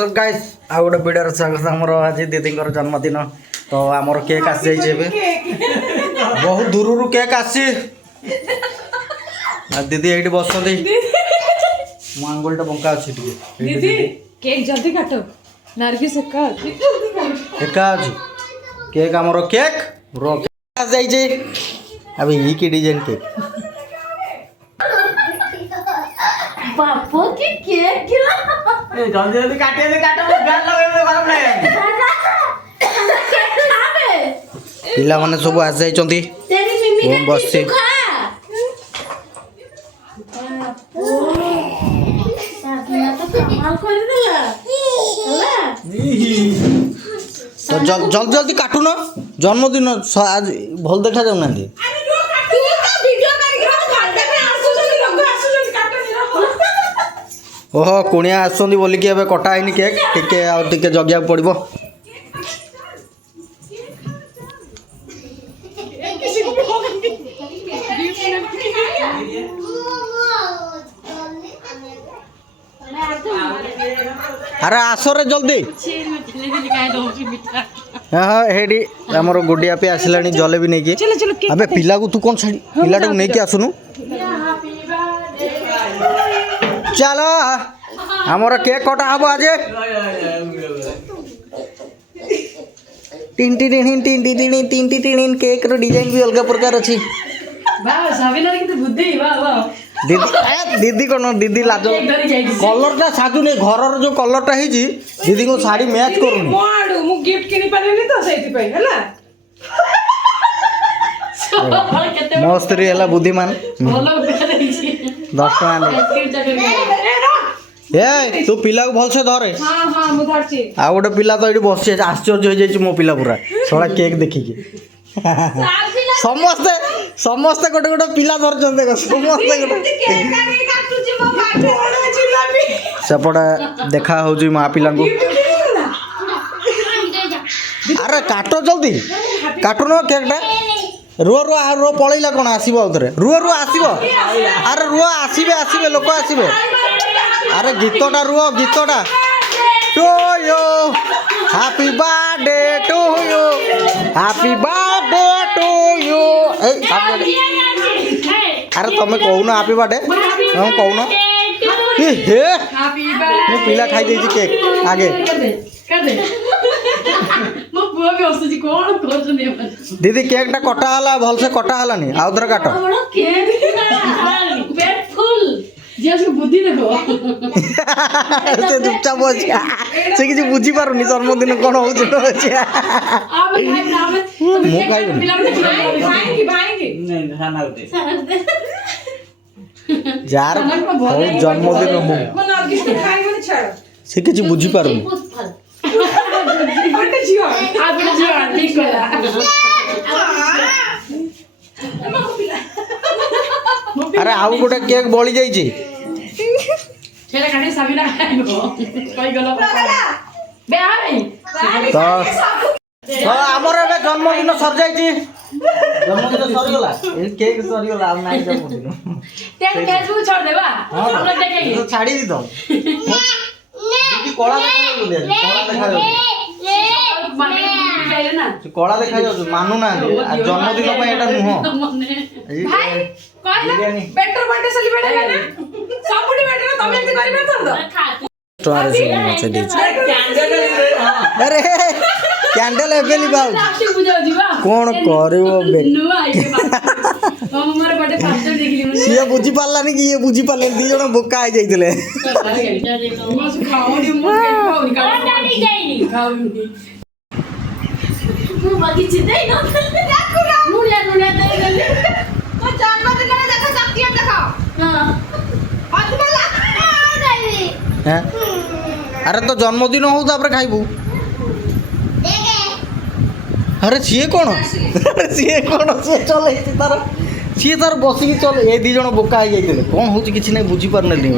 WhatsApp guys आ गोटे video स्वागत आमर आज दीदी जन्मदिन तो आमर केक आसी बहुत दूर केक आसी दीदी ये बस मो आंगुलटा बंका अच्छी दीदी केक जल्दी काटो नारगिस एका अच्छी केक आमर केक आसी अब ये की डिजाइन केक बापो की केक गिरा ए जल्दी जल्दी काटे दे काटो गाल लगे गरम नहीं पिला माने सब आ जाई चंदी तेरी मिमी ओम बससी कमाल कर दिला तो जल्दी जल्दी काटू ना जन्मदिन आज भल देखा जाऊ ना ओहो कुणिया आसुंदी बोलिकी एबे कटा हैनी केक टिके आ टिके जगिया पड़िबो अरे आसो रे जल्दी हाँ हेडी हमर गुडिया पे आसलानी जलेबी नहीं की अबे पिला को तू कौन छाड़ी पिलाटा को नहीं के आसुनु चलो आमर केक कटा हम आज टिन टिन टिन टिन टिन टिन टिन टिन केक रो डिजाइन भी अलग प्रकार अछि वाह साबिना की बुद्धि वाह वाह दीदी दीदी कौन दीदी लाज कलरटा साजु नहीं घर जो कलरटा है दीदी को साड़ी मैच करूनी मु गिफ्ट किनि पालेनी तो सेति पई हला मस्त रे हला बुद्धिमान भलो बेरे 10 ए तू पिला को भल से धरे हां हां मु धरची आ गोटे पिला तो ये बस आश्चर्य हो जाइए मो पिला पूरा थोड़ा केक देखिए समस्ते समस्ते गोटे गोटे पिला धरछन देखो समस्ते गोटे सेपटे देखा होजी माँ पिला को अरे काटो जल्दी काटो न केकटा रुआ रुआ रुआ पलैला कौन आसो आउे रुआ रुआ आसो अरे रुआ आसबे आसबे लोक आसबे अरे गीतटा रुआ गीतटा to you happy birthday to you happy birthday to you अरे तुम कहून हैप्पी बर्थडे हम कहून हे मु पिला खाई देछि केक आगे दीदी केक टा कटा हला भल से कटा हलानी आउ थरे काट बुद्धि देखो से चुपचाप बस से किसी बुझी पारुनी जन्मदिन कौन हो जार जन्मदिन से किसी बुझी पारुनी अरे आउ गोटे केक बड़ी जाइए तो आमर ए जन्मदिन सर जाइए जन्मदिन सरीगला केक सरीगला नहीं जन्मदिन छाड़ी दी तो कला कला देखा जाऊ मानु ना जन्मदिन नुह अरे कैंडल एवेली बाऊ कौन सी बुझी पारानी कि ये बुझी पारे दी जन बोका आई जाइए अरे तो जन्मदिन हो खाइबू अरे सी कौन अरे सी कौन सी चल तार सी तार बसिक चल ये दी जन बोका आई जाइए कौन हो कि नहीं बुझी पारे मैंने